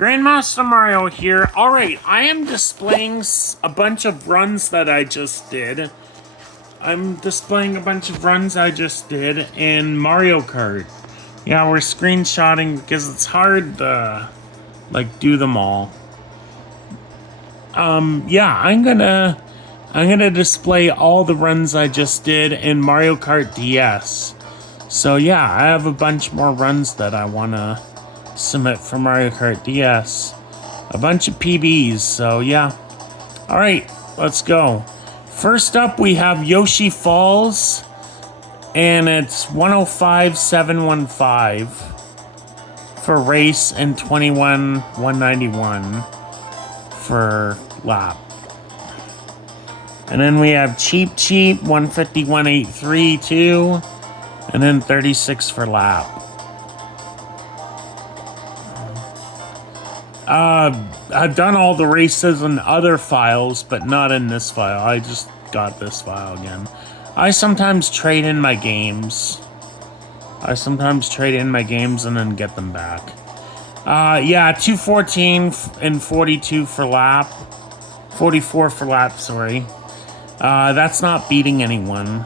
Grandmaster Mario here. Alright, I am displaying a bunch of runs that I just did. I'm displaying a bunch of runs I just did in Mario Kart. Yeah, we're screenshotting because it's hard to, do them all. Yeah, I'm gonna display all the runs I just did in Mario Kart DS. So yeah, I have a bunch more runs that I wanna submit for Mario Kart DS. A bunch of PBs, so yeah. Alright, let's go. First up, we have Yoshi Falls, and it's 105,715 for race and 21,191 for lap. And then we have Cheap Cheap, 151,832, and then 36 for lap. I've done all the races in other files, but not in this file. I just got this file again. I sometimes trade in my games. and then get them back. Yeah, 214 and 42 for lap. 44 for lap, sorry. That's not beating anyone.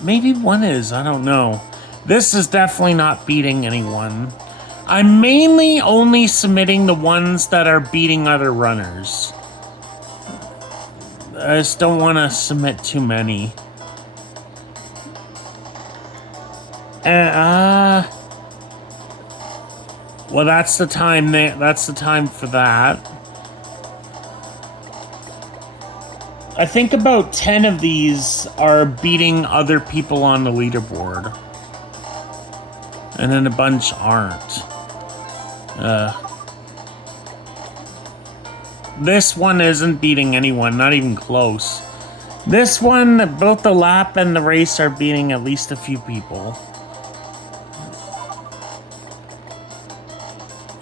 Maybe one is, I don't know. This is definitely not beating anyone. I'm mainly only submitting the ones that are beating other runners. I just don't want to submit too many. Well, that's the time. That's the time for that. I think about 10 of these are beating other people on the leaderboard. And then a bunch aren't. This one isn't beating anyone, not even close. This one, both the lap and the race are beating at least a few people.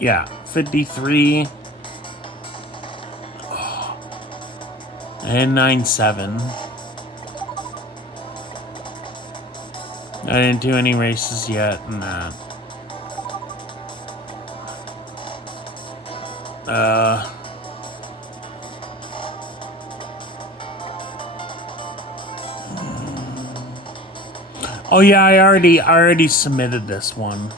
Yeah, 53. And 97. I didn't do any races yet in that. Oh yeah, I already submitted this one.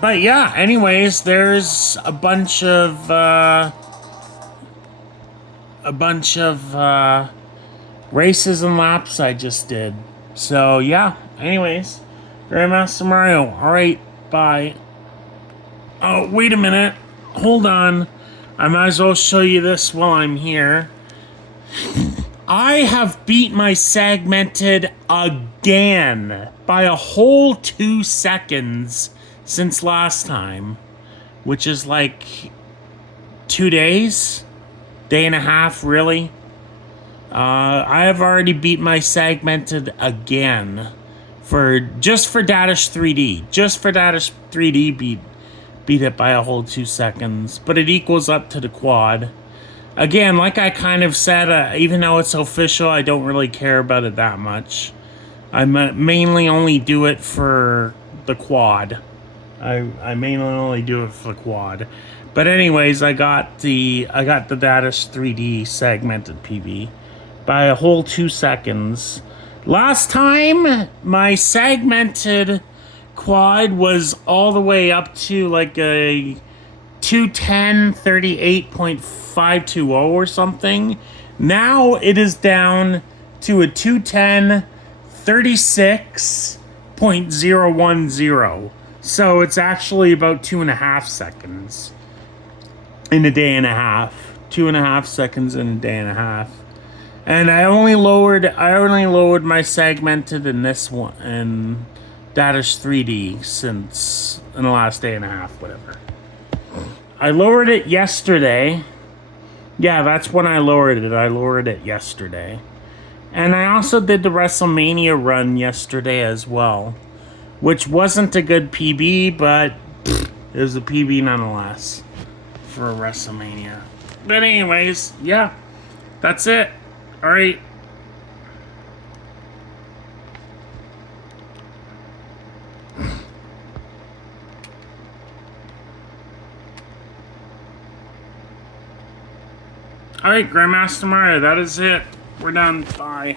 But yeah, anyways, there's a bunch of races and laps I just did. So yeah, anyways, Grandmaster Mario. Alright, bye. Oh, wait a minute. Hold on. I might as well show you this while I'm here. I have beat my segmented again by a whole 2 seconds since last time, which is like 2 days? Day and a half, really? I have already beat my segmented again just for dadish 3D. Just for dadish 3D beat it by a whole 2 seconds, but it equals up to the quad. Again, like I kind of said, even though it's official, I don't really care about it that much. I mainly only do it for the quad. I mainly only do it for the quad. But anyways, I got the dadish 3D segmented PB by a whole 2 seconds. Last time, my segmented quad was all the way up to like a 210 38.520 or something. Now it is down to a 210 36.010. So it's actually about 2.5 seconds in a day and a half. 2.5 seconds in a day and a half. And I only lowered my segmented in this one in dadish 3D since in the last day and a half, whatever. I lowered it yesterday. Yeah, that's when I lowered it. I lowered it yesterday. And I also did the WrestleMania run yesterday as well, which wasn't a good PB, but it was a PB nonetheless for a WrestleMania. But anyways, yeah, that's it. All right. Alright, Grandmaster Mario, that is it. We're done. Bye.